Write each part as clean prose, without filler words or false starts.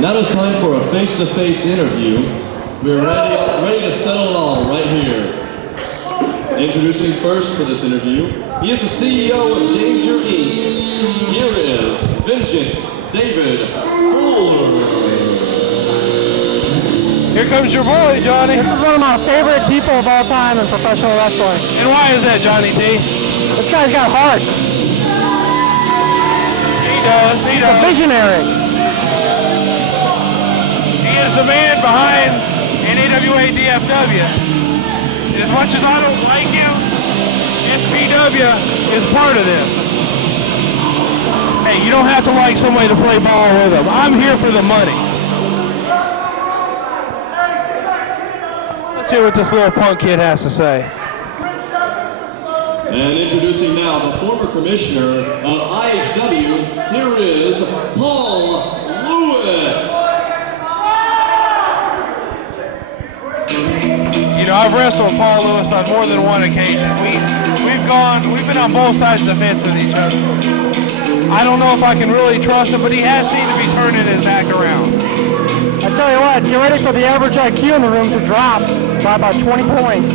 Now it's time for a face-to-face interview. We're ready to settle it all right here. Introducing first for this interview, he is the CEO of Danger Inc. Here is Vengeance David Fuller. Here comes your boy, Johnny. This is one of my favorite people of all time in professional wrestling. And why is that, Johnny T? This guy's got heart. He does. He's a visionary. He is the man behind NAWA DFW. And as much as I don't like him, SPW is part of this. Hey, you don't have to like somebody to play ball with them. I'm here for the money. Let's hear what this little punk kid has to say. And introducing now the former commissioner of IHW, here is Paul Lewis. You know, I've wrestled Paul Lewis on more than one occasion. We've been on both sides of the fence with each other. I don't know if I can really trust him, but he has seemed to be turning his act around. I tell you what, get ready for the average IQ in the room to drop by about 20 points.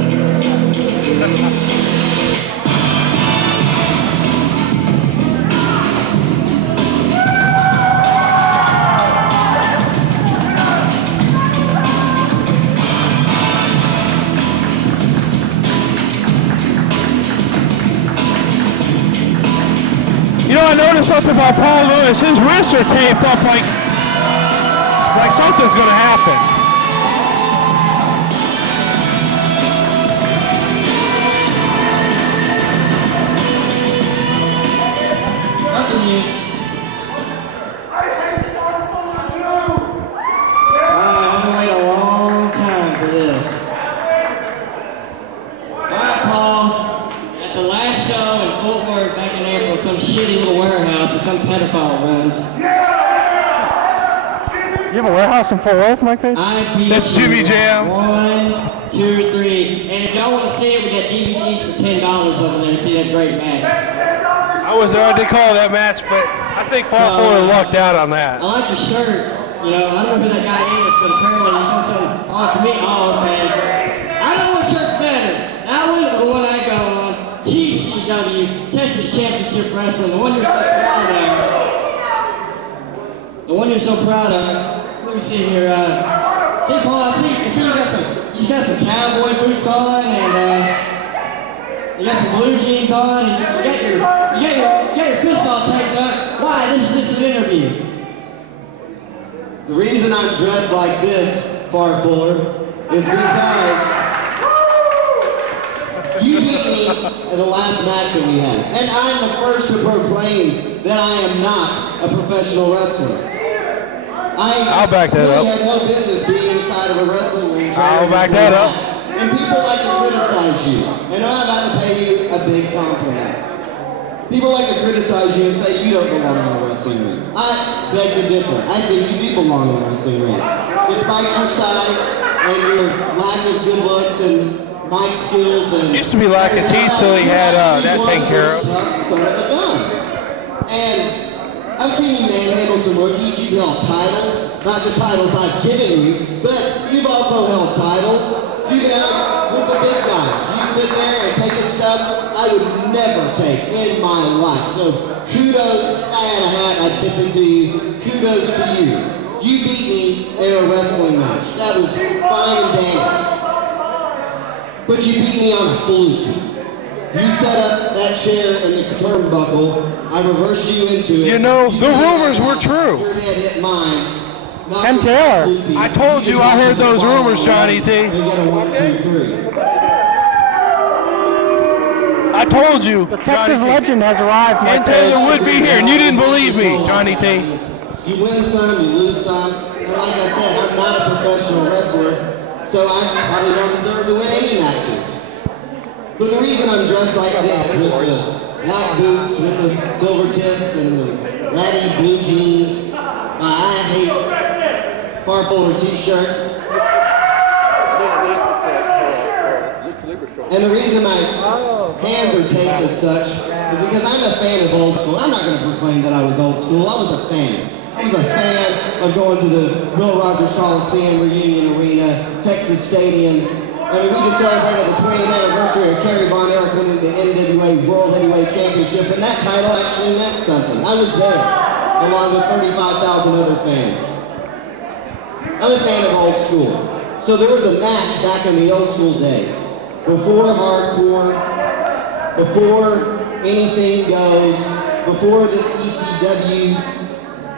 You know, I noticed something about Paul Lewis. His wrists are taped up like something's going to happen. I've waited a long time for this. Alright, Paul. At the last show in Fort Worth back in April, some shitty little warehouse that some pedophile runs. You have a warehouse in Fort Worth, Mike? That's Jimmy Jam. 1, 2, 3. And if y'all want to see it, we got DVDs for $10 over there to see that great match. I was there, I did call that match, but I think Far Fuller lucked out on that. I like your shirt. You know, I don't know who that guy is, but apparently he's going to say, oh, it's me. Oh, okay. I know what shirt's better. That one or the one I got on. TCW, Texas Championship Wrestling, the one you're so proud of. The one you're so proud of. Let me see here. See, Paul, I see you got some cowboy boots on, and you got some blue jeans on, and you got your fist all tightened up. Why? This is just an interview. The reason I'm dressed like this, Far Fuller, is because you beat me in the last match that we had. And I'm the first to proclaim that I am not a professional wrestler. I'll back that up. I have no business being inside of a wrestling ring. I'll back that up. And people like to criticize you. And I'm about to pay you a big compliment. People like to criticize you and say you don't belong in a wrestling ring. I beg to differ. I think you do belong in a wrestling ring. Despite your size and your lack of good looks and mic skills and... Used to be lack of teeth till he had that taken care of. And I've seen you manhandle some rookies. You've held titles. Not just titles I've given you, but you've also held titles. You've been out with the big guys. You sit there and taking stuff I would never take in my life. So kudos. I had a hat I tipped it to you. Kudos to you. You beat me in a wrestling match. That was fine and dandy. But you beat me on a fluke. You set up that chair in the turnbuckle. I reversed you into it. You know, the rumors were true. Your head hit mine. Ken Taylor. I told you I heard those rumors, Johnny T. I told you. The Texas legend has arrived, Mike. And Taylor would be here, and you didn't believe me, Johnny T. You win some, you lose some. And like I said, I'm not a professional wrestler, so I probably don't deserve to win any matches. But the reason I'm dressed like this, with the black boots, with the silver tips, and the ratty blue jeans, I hate Far Fuller t-shirt. And the reason my hands are taped as such is because I'm a fan of old school. I'm not going to proclaim that I was old school. I was a fan. I was a fan of going to the Will Rogers Coliseum, Reunion Arena, Texas Stadium. I mean, we just celebrated the 20th anniversary of Kerry Von Erich winning the NWA World Heavyweight Championship, and that title actually meant something. I was there, along with 35,000 other fans. I'm a fan of old school. So there was a match back in the old school days, before hardcore, before anything goes, before this ECW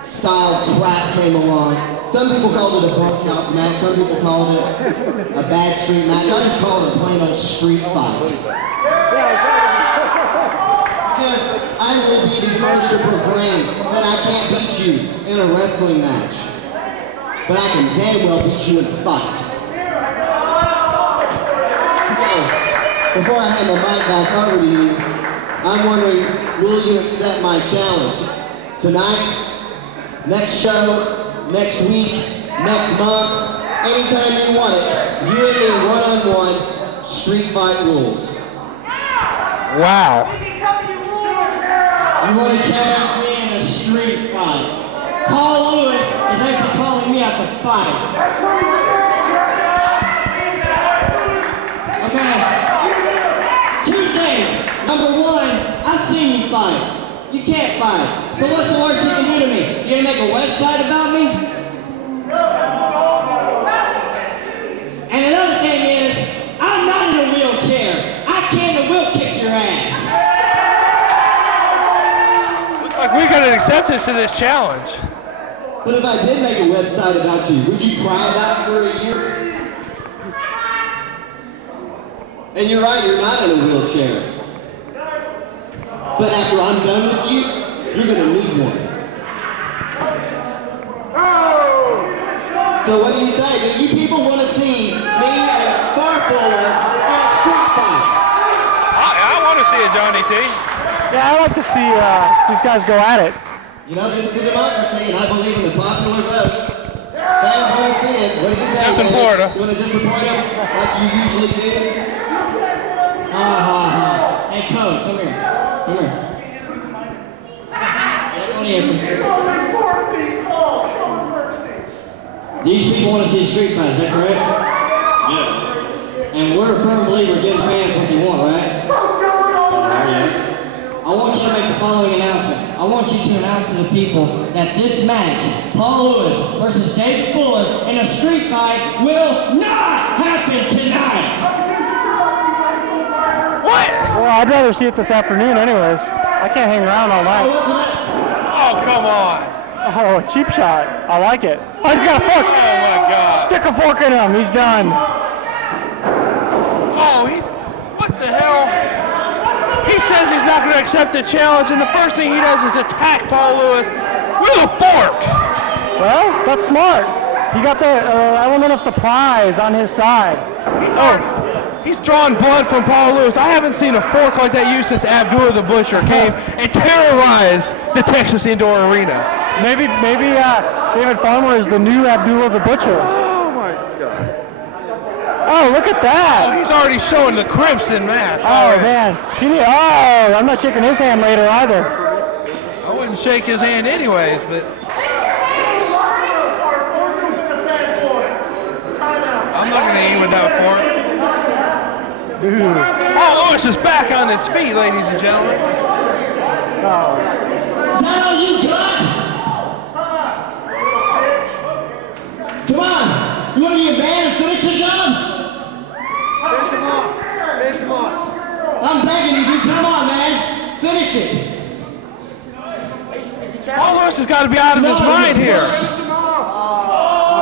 style crap came along. Some people called it a bunkhouse match, some people called it a bad street match. I just called it a plain old street fight. Because I will be the first to proclaim that I can't beat you in a wrestling match. But I can damn well beat you in a fight. So, before I hand the mic back over to you, I'm wondering, will you accept my challenge? Tonight, next show, next week, next month, anytime you want it, you and me one-on-one, street fight rules. Wow. You want to challenge me in a street fight? Paul Lewis is actually calling me out to fight. Okay. 2 things. Number one, I've seen you fight. You can't fight. So what's the worst you can do to me? You gonna make a website about me? And another thing is, I'm not in a wheelchair. I can and will kick your ass. Looks like we got an acceptance to this challenge. But if I did make a website about you, would you cry about it for a year? And you're right, you're not in a wheelchair. But after I'm done with you, you're going to need one. So what do you say? Do you people want to see me and Farfuller in a street fight? I want to see it, Johnny T. Yeah, I like to see these guys go at it. You know, this is a democracy, and I believe in the popular vote. Fans want to see it. What do you say? Except in Florida. You want to disappoint them like you usually do? Hey, Code, come here. Come here. These people want to see street fight, is that correct? Yeah. And we're a firm believer giving fans what they want, right? Yes. I want you to make the following announcement. I want you to announce to the people that this match, Paul Lewis versus David Fuller in a street fight, will not happen tonight. What? Well, I'd rather see it this afternoon anyways. I can't hang around all night. Oh, come on. Oh, a cheap shot. I like it. Oh, he's got a fork. Oh, my God. Stick a fork in him. He's done. Oh, what the hell? He says he's not going to accept the challenge, and the first thing he does is attack Paul Lewis with a fork. Well, that's smart. He got the element of surprise on his side. He's drawn blood from Paul Lewis. I haven't seen a fork like that used since Abdullah the Butcher came and terrorized the Texas Indoor Arena. Maybe David Farmer is the new Abdullah the Butcher. Oh, my God. Oh, look at Oh, that. he's already showing the crimson mask. Oh, man. I'm not shaking his hand later either. I wouldn't shake his hand anyways, but I'm not going to eat with that fork. Dude. Paul Lewis is back on his feet, ladies and gentlemen. Oh. Is that all you got? Come on! You want to be a man and finish the job? Finish him off. Finish him off. I'm begging you, dude. Come on, man. Finish it. Paul Lewis has got to be out of his mind here. Finish him off. Oh.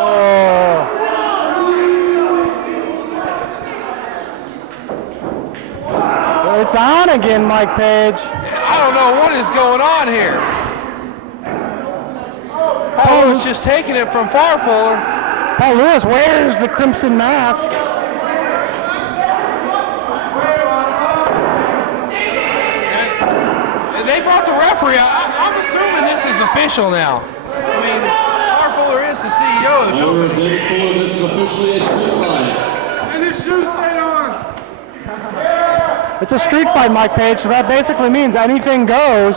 It's on again, Mike Page. I don't know what is going on here. Paul Lewis just taking it from Farfuller. Paul Lewis wears the crimson mask. And they brought the referee out. I'm assuming this is official now. I mean, Farfuller is the CEO of the However, company. David Fuller, this is officially a street fight. And his shoes stay on. It's a street fight, Mike Page, so that basically means anything goes.